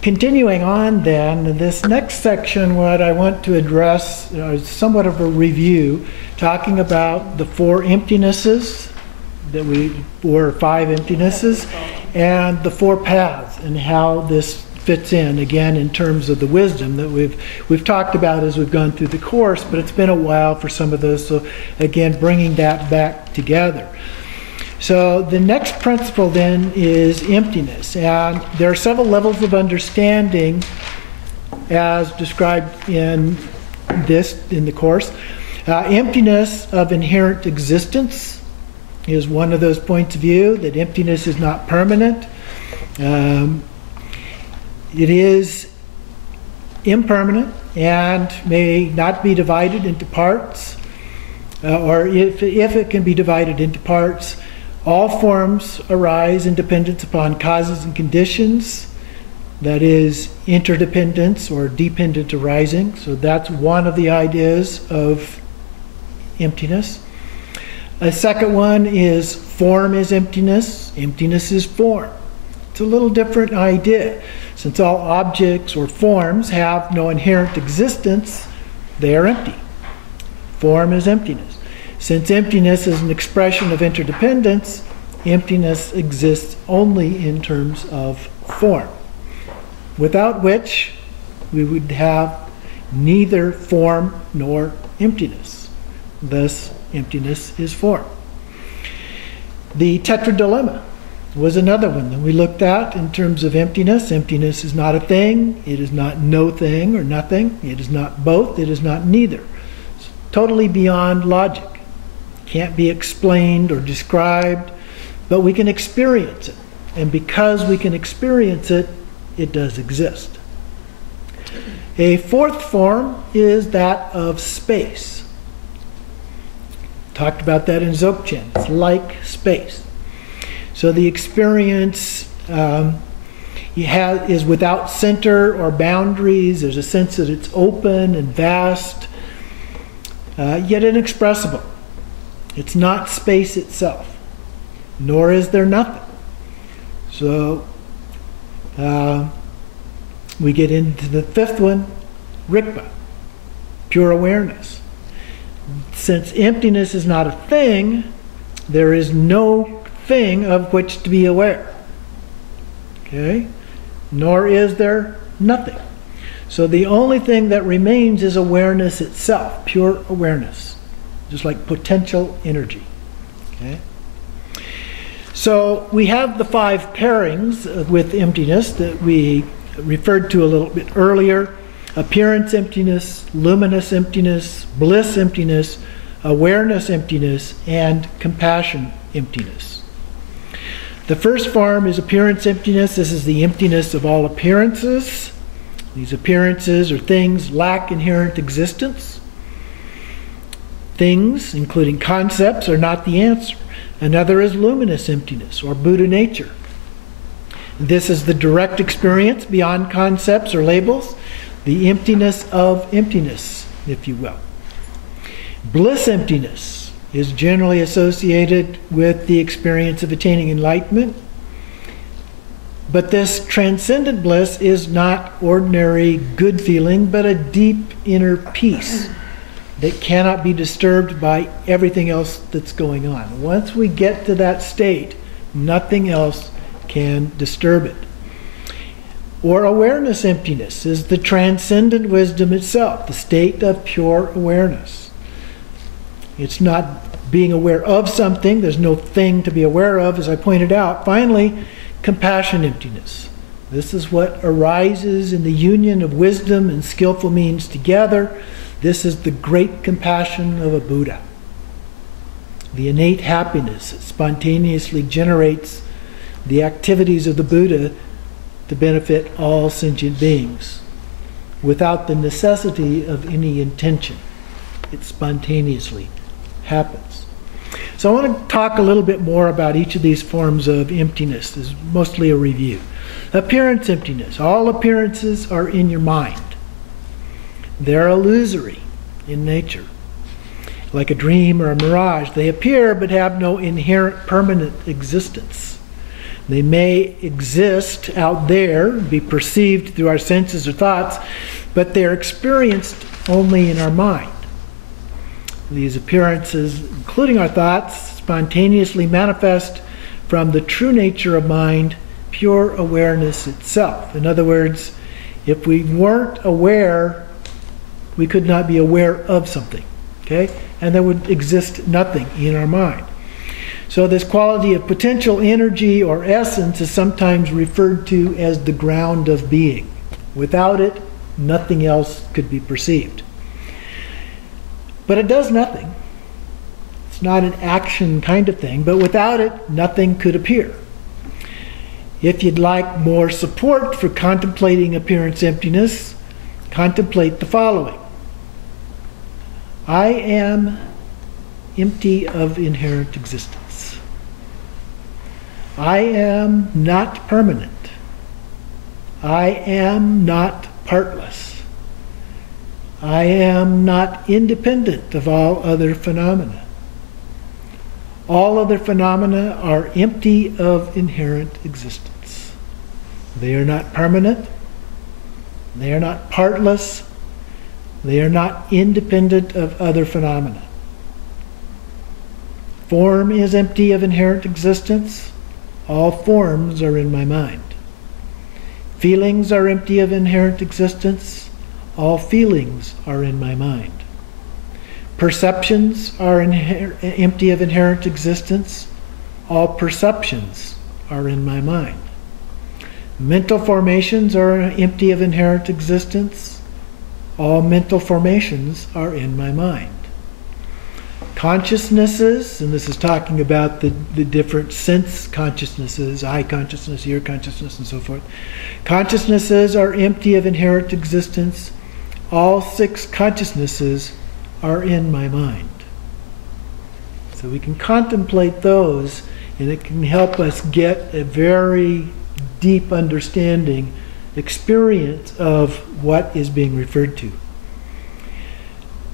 Continuing on then, this next section, what I want to address is somewhat of a review, talking about the four emptinesses, or five emptinesses, and the four paths, and how this fits in, again, in terms of the wisdom that we've talked about as we've gone through the course, but it's been a while for some of those, so again, bringing that back together. So the next principle then is emptiness, and there are several levels of understanding as described in the course. Emptiness of inherent existence is one of those points of view, that emptiness is not permanent. It is impermanent and may not be divided into parts, or if it can be divided into parts, all forms arise in dependence upon causes and conditions. That is interdependence or dependent arising. So that's one of the ideas of emptiness. A second one is form is emptiness. Emptiness is form. It's a little different idea. Since all objects or forms have no inherent existence, they are empty. Form is emptiness. Since emptiness is an expression of interdependence, emptiness exists only in terms of form, without which we would have neither form nor emptiness. Thus, emptiness is form. The tetradilemma was another one that we looked at in terms of emptiness. Emptiness is not a thing, it is not no thing or nothing, it is not both, it is not neither. It's totally beyond logic. Can't be explained or described, but we can experience it. And because we can experience it, it does exist. A fourth form is that of space. Talked about that in Dzogchen. It's like space. So the experience is without center or boundaries. There's a sense that it's open and vast, yet inexpressible. It's not space itself, nor is there nothing. So we get into the fifth one, Rikpa, pure awareness. Since emptiness is not a thing, there is no thing of which to be aware. Okay? Nor is there nothing. So the only thing that remains is awareness itself, pure awareness. Just like potential energy. Okay? So we have the five pairings with emptiness that we referred to a little bit earlier. Appearance emptiness, luminous emptiness, bliss emptiness, awareness emptiness, and compassion emptiness. The first form is appearance emptiness. This is the emptiness of all appearances. These appearances or things lack inherent existence. Things, including concepts, are not the answer. Another is luminous emptiness, or Buddha nature. This is the direct experience beyond concepts or labels, the emptiness of emptiness, if you will. Bliss emptiness is generally associated with the experience of attaining enlightenment, but this transcendent bliss is not ordinary good feeling, but a deep inner peace that cannot be disturbed by everything else that's going on. Once we get to that state, nothing else can disturb it. Or awareness emptiness is the transcendent wisdom itself, the state of pure awareness. It's not being aware of something, there's no thing to be aware of, as I pointed out. Finally, compassion emptiness. This is what arises in the union of wisdom and skillful means together. This is the great compassion of a Buddha. The innate happiness that spontaneously generates the activities of the Buddha to benefit all sentient beings without the necessity of any intention. It spontaneously happens. So I want to talk a little bit more about each of these forms of emptiness. This is mostly a review. Appearance emptiness. All appearances are in your mind. They're illusory in nature. Like a dream or a mirage, they appear but have no inherent permanent existence. They may exist out there, be perceived through our senses or thoughts, but they're experienced only in our mind. These appearances, including our thoughts, spontaneously manifest from the true nature of mind, pure awareness itself. In other words, if we weren't aware, we could not be aware of something. Okay? And there would exist nothing in our mind. So this quality of potential energy or essence is sometimes referred to as the ground of being. Without it, nothing else could be perceived. But it does nothing. It's not an action kind of thing, but without it, nothing could appear. If you'd like more support for contemplating appearance emptiness, contemplate the following. I am empty of inherent existence. I am not permanent. I am not partless. I am not independent of all other phenomena. All other phenomena are empty of inherent existence. They are not permanent. They are not partless. They are not independent of other phenomena. Form is empty of inherent existence. All forms are in my mind. Feelings are empty of inherent existence. All feelings are in my mind. Perceptions are empty of inherent existence. All perceptions are in my mind. Mental formations are empty of inherent existence. All mental formations are in my mind. Consciousnesses, and this is talking about the different sense consciousnesses, eye consciousness, ear consciousness, and so forth. Consciousnesses are empty of inherent existence. All 6 consciousnesses are in my mind. So we can contemplate those, and it can help us get a very deep understanding, experience of what is being referred to.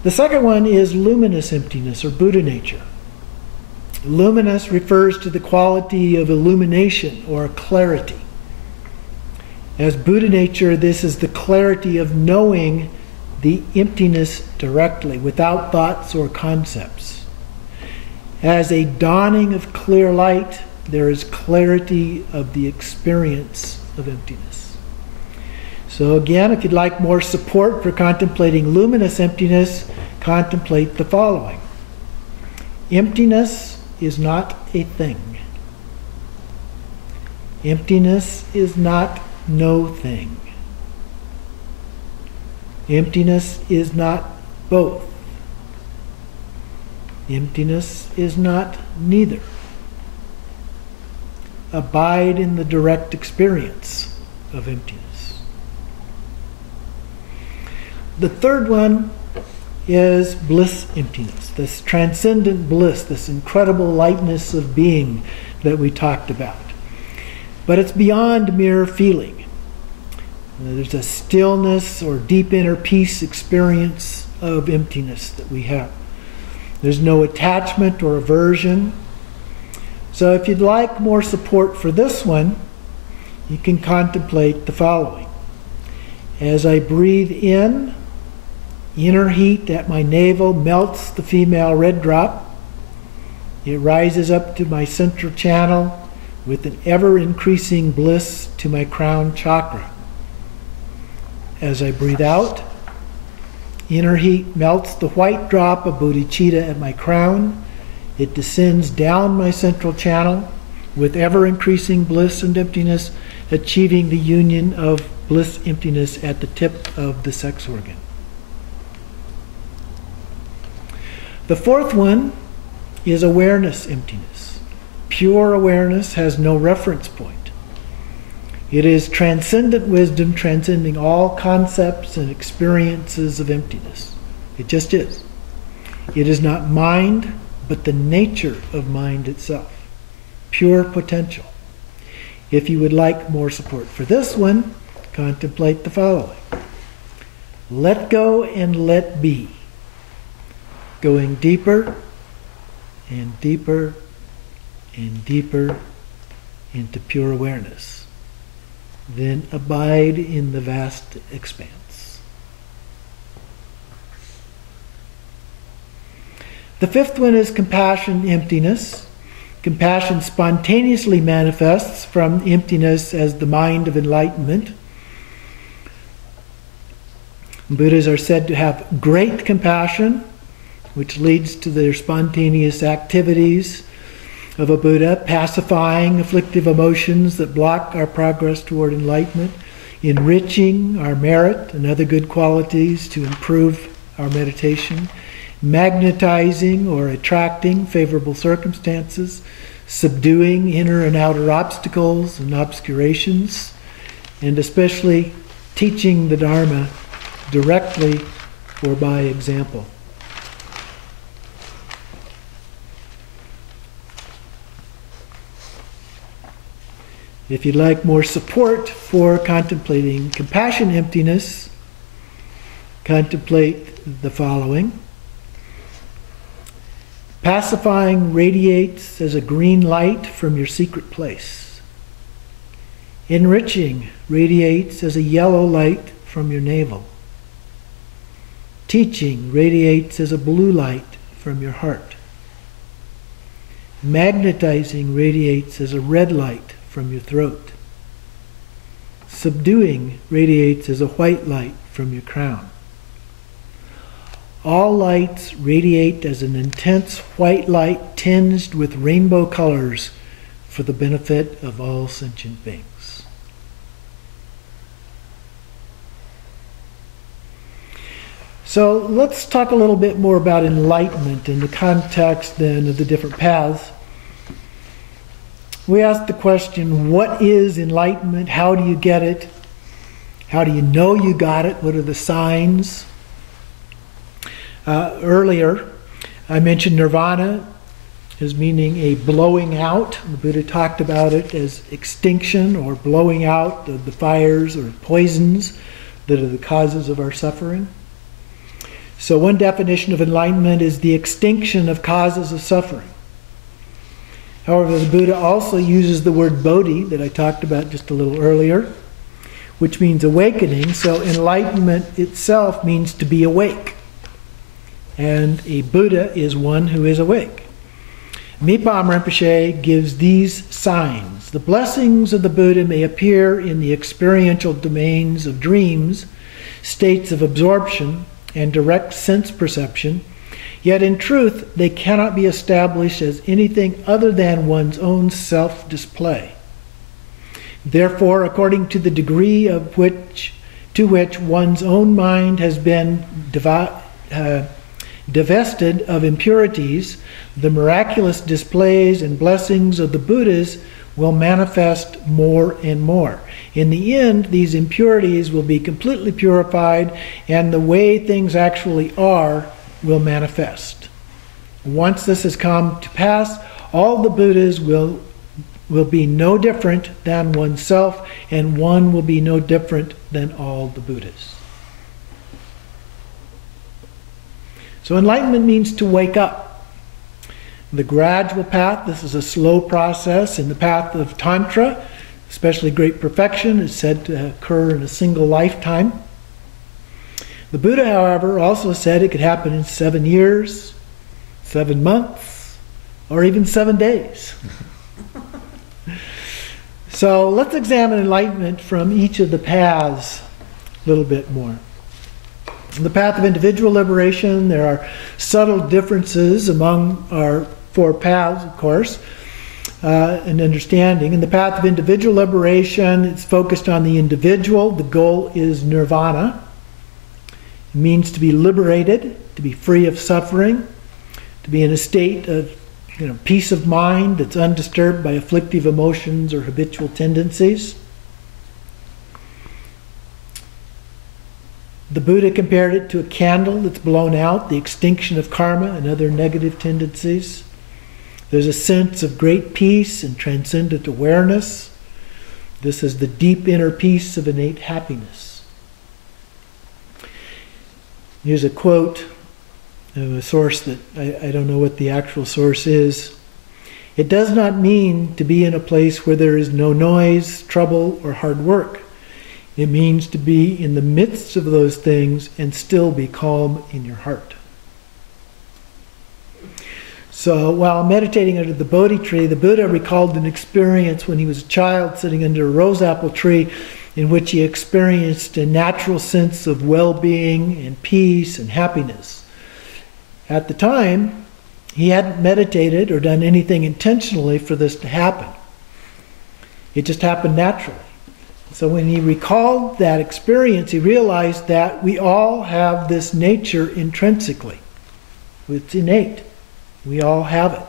The second one is luminous emptiness, or Buddha nature. Luminous refers to the quality of illumination or clarity. As Buddha nature, this is the clarity of knowing the emptiness directly, without thoughts or concepts. As a dawning of clear light, there is clarity of the experience of emptiness. So again, if you'd like more support for contemplating luminous emptiness, contemplate the following. Emptiness is not a thing. Emptiness is not no thing. Emptiness is not both. Emptiness is not neither. Abide in the direct experience of emptiness. The third one is bliss emptiness, this transcendent bliss, this incredible lightness of being that we talked about. But it's beyond mere feeling. There's a stillness or deep inner peace experience of emptiness that we have. There's no attachment or aversion. So if you'd like more support for this one, you can contemplate the following. As I breathe in, inner heat at my navel melts the female red drop. It rises up to my central channel with an ever-increasing bliss to my crown chakra. As I breathe out, inner heat melts the white drop of bodhicitta at my crown. It descends down my central channel with ever-increasing bliss and emptiness, achieving the union of bliss emptiness at the tip of the sex organ. The fourth one is awareness emptiness. Pure awareness has no reference point. It is transcendent wisdom transcending all concepts and experiences of emptiness. It just is. It is not mind, but the nature of mind itself. Pure potential. If you would like more support for this one, contemplate the following. Let go and let be. Going deeper and deeper and deeper into pure awareness. Then abide in the vast expanse. The fifth one is compassion, emptiness. Compassion spontaneously manifests from emptiness as the mind of enlightenment. Buddhas are said to have great compassion, which leads to their spontaneous activities of a Buddha, pacifying afflictive emotions that block our progress toward enlightenment, enriching our merit and other good qualities to improve our meditation, magnetizing or attracting favorable circumstances, subduing inner and outer obstacles and obscurations, and especially teaching the Dharma directly or by example. If you'd like more support for contemplating compassion emptiness, contemplate the following. Pacifying radiates as a green light from your secret place. Enriching radiates as a yellow light from your navel. Teaching radiates as a blue light from your heart. Magnetizing radiates as a red light from your throat. Subduing radiates as a white light from your crown. All lights radiate as an intense white light tinged with rainbow colors for the benefit of all sentient beings. So let's talk a little bit more about enlightenment in the context then of the different paths. We asked the question, what is enlightenment? How do you get it? How do you know you got it? What are the signs? Earlier, I mentioned nirvana as meaning a blowing out. The Buddha talked about it as extinction or blowing out of the fires or poisons that are the causes of our suffering. So one definition of enlightenment is the extinction of causes of suffering. However, the Buddha also uses the word bodhi that I talked about just a little earlier, which means awakening. So enlightenment itself means to be awake. And a Buddha is one who is awake. Mipam Rinpoche gives these signs. The blessings of the Buddha may appear in the experiential domains of dreams, states of absorption, and direct sense perception, yet in truth they cannot be established as anything other than one's own self-display. Therefore, according to the degree to which one's own mind has been divested of impurities, the miraculous displays and blessings of the Buddhas will manifest more and more. In the end, these impurities will be completely purified, and the way things actually are will manifest. Once this has come to pass, all the Buddhas will be no different than oneself, and one will be no different than all the Buddhas. So enlightenment means to wake up. The gradual path, this is a slow process. In the path of Tantra, especially great perfection, is said to occur in a single lifetime. The Buddha, however, also said it could happen in 7 years, 7 months, or even 7 days. So let's examine enlightenment from each of the paths a little bit more. In the path of individual liberation, there are subtle differences among our 4 paths, of course, and understanding. In the path of individual liberation, it's focused on the individual. The goal is nirvana. It means to be liberated, to be free of suffering, to be in a state of peace of mind that's undisturbed by afflictive emotions or habitual tendencies. The Buddha compared it to a candle that's blown out, the extinction of karma and other negative tendencies. There's a sense of great peace and transcendent awareness. This is the deep inner peace of innate happiness. Here's a quote of a source that I don't know what the actual source is. It does not mean to be in a place where there is no noise, trouble, or hard work. It means to be in the midst of those things and still be calm in your heart. So while meditating under the Bodhi tree, the Buddha recalled an experience when he was a child sitting under a rose apple tree in which he experienced a natural sense of well-being and peace and happiness. At the time, he hadn't meditated or done anything intentionally for this to happen. It just happened naturally. So when he recalled that experience, he realized that we all have this nature intrinsically. It's innate. We all have it.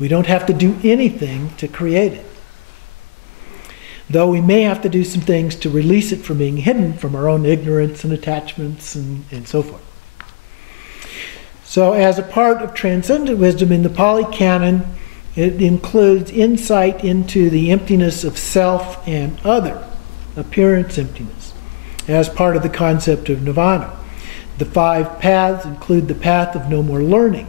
We don't have to do anything to create it. Though we may have to do some things to release it from being hidden from our own ignorance and attachments and so forth. So as a part of transcendent wisdom in the Pali Canon, it includes insight into the emptiness of self and other, appearance emptiness, as part of the concept of nirvana. The 5 paths include the path of no more learning.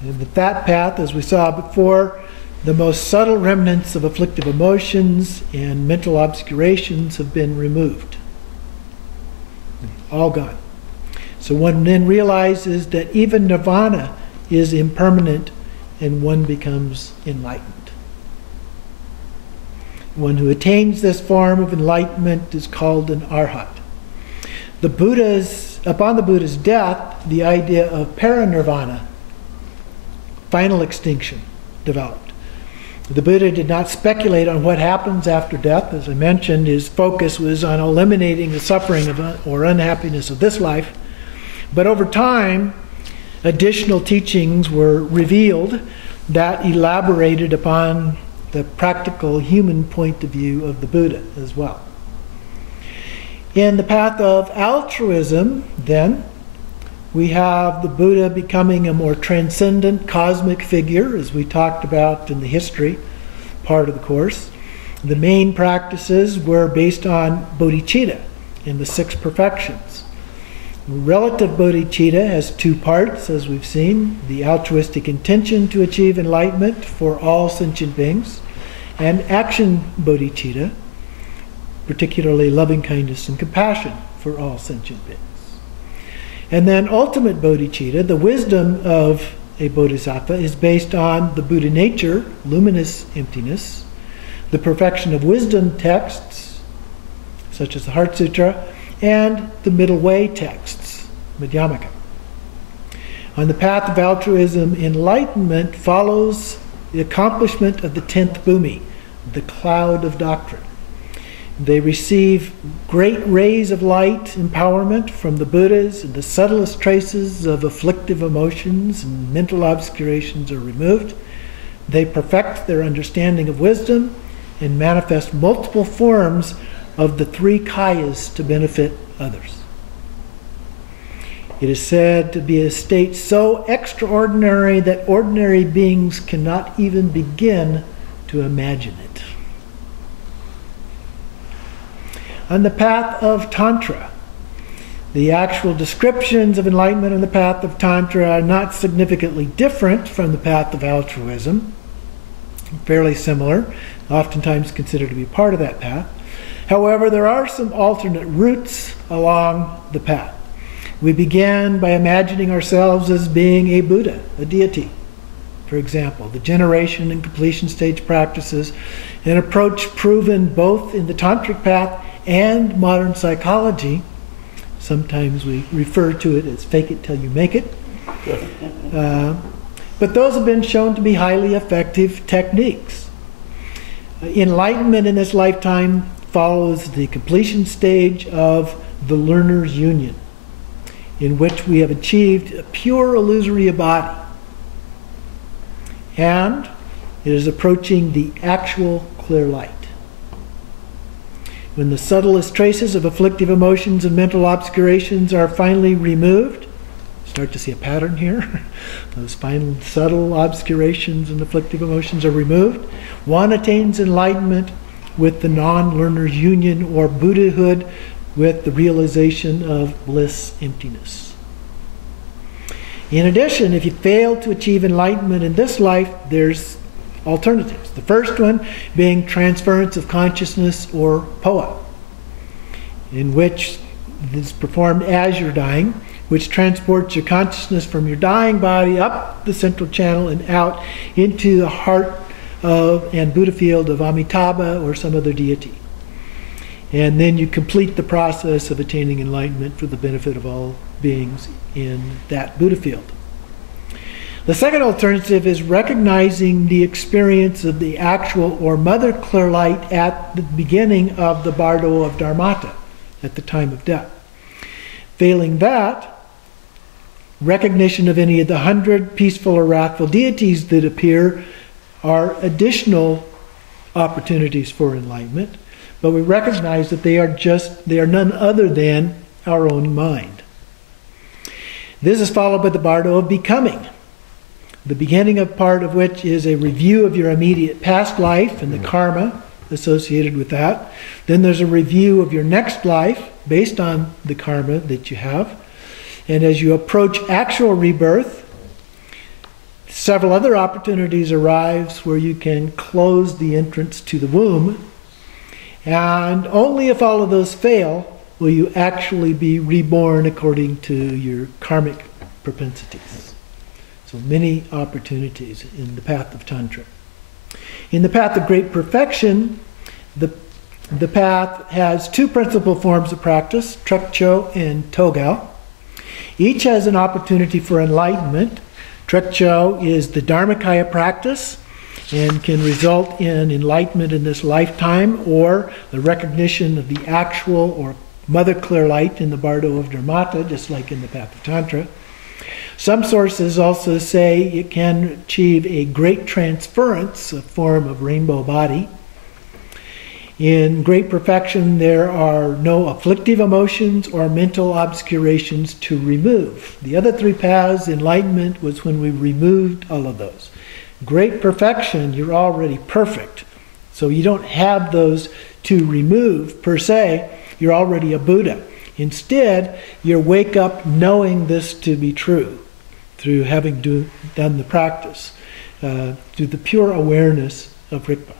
And with that path, as we saw before, the most subtle remnants of afflictive emotions and mental obscurations have been removed. All gone. So one then realizes that even nirvana is impermanent and one becomes enlightened. One who attains this form of enlightenment is called an arhat. Upon the Buddha's death, the idea of parinirvana, final extinction, developed. The Buddha did not speculate on what happens after death. As I mentioned, his focus was on eliminating the suffering or unhappiness of this life. But over time, additional teachings were revealed that elaborated upon the practical human point of view of the Buddha as well. In the path of altruism, then, we have the Buddha becoming a more transcendent cosmic figure, as we talked about in the history part of the course. The main practices were based on bodhicitta and the 6 perfections. Relative bodhicitta has 2 parts, as we've seen: the altruistic intention to achieve enlightenment for all sentient beings, and action bodhicitta, particularly loving kindness and compassion for all sentient beings. And then ultimate bodhicitta, the wisdom of a bodhisattva, is based on the Buddha nature, luminous emptiness, the perfection of wisdom texts, such as the Heart Sutra, and the middle way texts, Madhyamaka. On the path of altruism, enlightenment follows the accomplishment of the 10th bhumi, the cloud of doctrine. They receive great rays of light empowerment from the Buddhas, and the subtlest traces of afflictive emotions and mental obscurations are removed. They perfect their understanding of wisdom and manifest multiple forms of the 3 kayas to benefit others. It is said to be a state so extraordinary that ordinary beings cannot even begin to imagine it. On the path of Tantra, the actual descriptions of enlightenment on the path of Tantra are not significantly different from the path of altruism. Fairly similar, oftentimes considered to be part of that path. However, there are some alternate routes along the path. We begin by imagining ourselves as being a Buddha, a deity. For example, the generation and completion stage practices, an approach proven both in the Tantric path and modern psychology. Sometimes we refer to it as fake it till you make it. But those have been shown to be highly effective techniques. Enlightenment in this lifetime follows the completion stage of the learner's union, in which we have achieved a pure illusory body. And it is approaching the actual clear light. When the subtlest traces of afflictive emotions and mental obscurations are finally removed, start to see a pattern here. Those final subtle obscurations and afflictive emotions are removed. One attains enlightenment with the non-learner's union, or Buddhahood with the realization of bliss emptiness. In addition, if you fail to achieve enlightenment in this life, there's alternatives. The first one being transference of consciousness, or POA, in which is performed as you're dying, which transports your consciousness from your dying body up the central channel and out into the heart of and Buddha field of Amitabha or some other deity. And then you complete the process of attaining enlightenment for the benefit of all beings in that Buddha field. The second alternative is recognizing the experience of the actual or mother clear light at the beginning of the bardo of Dharmata, at the time of death. Failing that, recognition of any of the 100 peaceful or wrathful deities that appear are additional opportunities for enlightenment, but we recognize that they are none other than our own mind. This is followed by the bardo of becoming, the beginning of part of which is a review of your immediate past life and the karma associated with that. Then there's a review of your next life based on the karma that you have. And as you approach actual rebirth, several other opportunities arise where you can close the entrance to the womb. And only if all of those fail will you actually be reborn according to your karmic propensities. So many opportunities in the path of Tantra. In the path of great perfection, the path has two principal forms of practice, Trekcho and Togao. Each has an opportunity for enlightenment. Trekcho is the Dharmakaya practice and can result in enlightenment in this lifetime or the recognition of the actual or mother clear light in the bardo of Dharmata, just like in the path of Tantra. Some sources also say it can achieve a great transference, a form of rainbow body. In great perfection, there are no afflictive emotions or mental obscurations to remove. The other three paths, enlightenment, was when we removed all of those. Great perfection, you're already perfect. So you don't have those to remove per se. You're already a Buddha. Instead, you wake up knowing this to be true through having done the practice, through the pure awareness of Rigpa.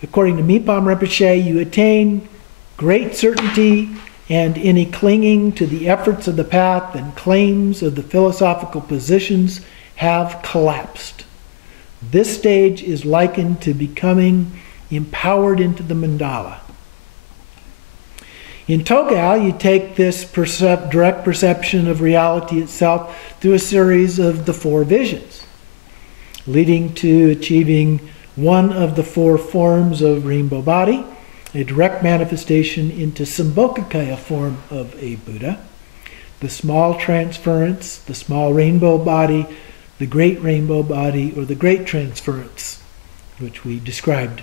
According to Mipam Rinpoche, you attain great certainty, and any clinging to the efforts of the path and claims of the philosophical positions have collapsed. This stage is likened to becoming empowered into the mandala. In Togao, you take this direct perception of reality itself through a series of the four visions, leading to achieving one of the four forms of rainbow body, a direct manifestation into Sambhogakaya form of a Buddha, the small transference, the small rainbow body, the great rainbow body, or the great transference, which we described.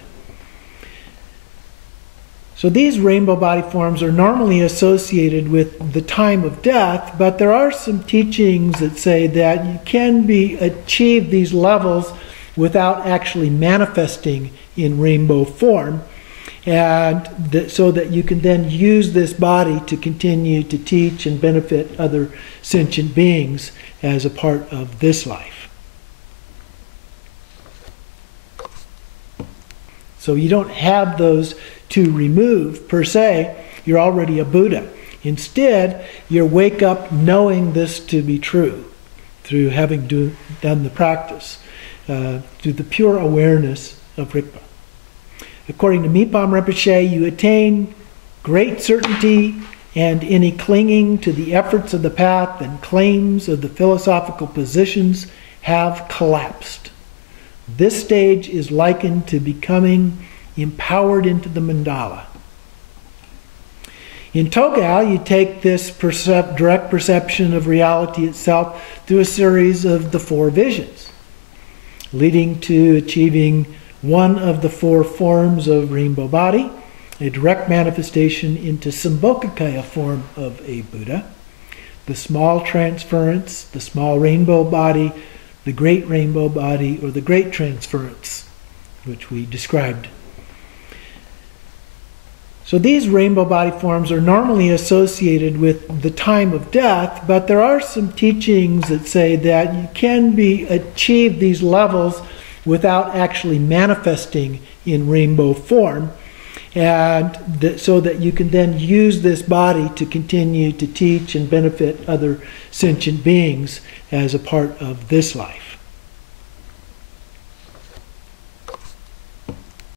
So these rainbow body forms are normally associated with the time of death, but there are some teachings that say that you can achieve these levels without actually manifesting in rainbow form, and so that you can then use this body to continue to teach and benefit other sentient beings as a part of this life. So you don't have those to remove per se. You're already a Buddha. Instead, you wake up knowing this to be true through having done the practice, through the pure awareness of Rigpa. According to Mipam Rinpoche, you attain great certainty, and any clinging to the efforts of the path and claims of the philosophical positions have collapsed. This stage is likened to becoming empowered into the mandala. In Togao, you take this direct perception of reality itself through a series of the four visions, leading to achieving one of the four forms of rainbow body, a direct manifestation into Sambhogakaya form of a Buddha, the small transference, the small rainbow body, the great rainbow body, or the great transference, which we described. So these rainbow body forms are normally associated with the time of death, but there are some teachings that say that you can achieve these levels without actually manifesting in rainbow form, and so that you can then use this body to continue to teach and benefit other sentient beings as a part of this life.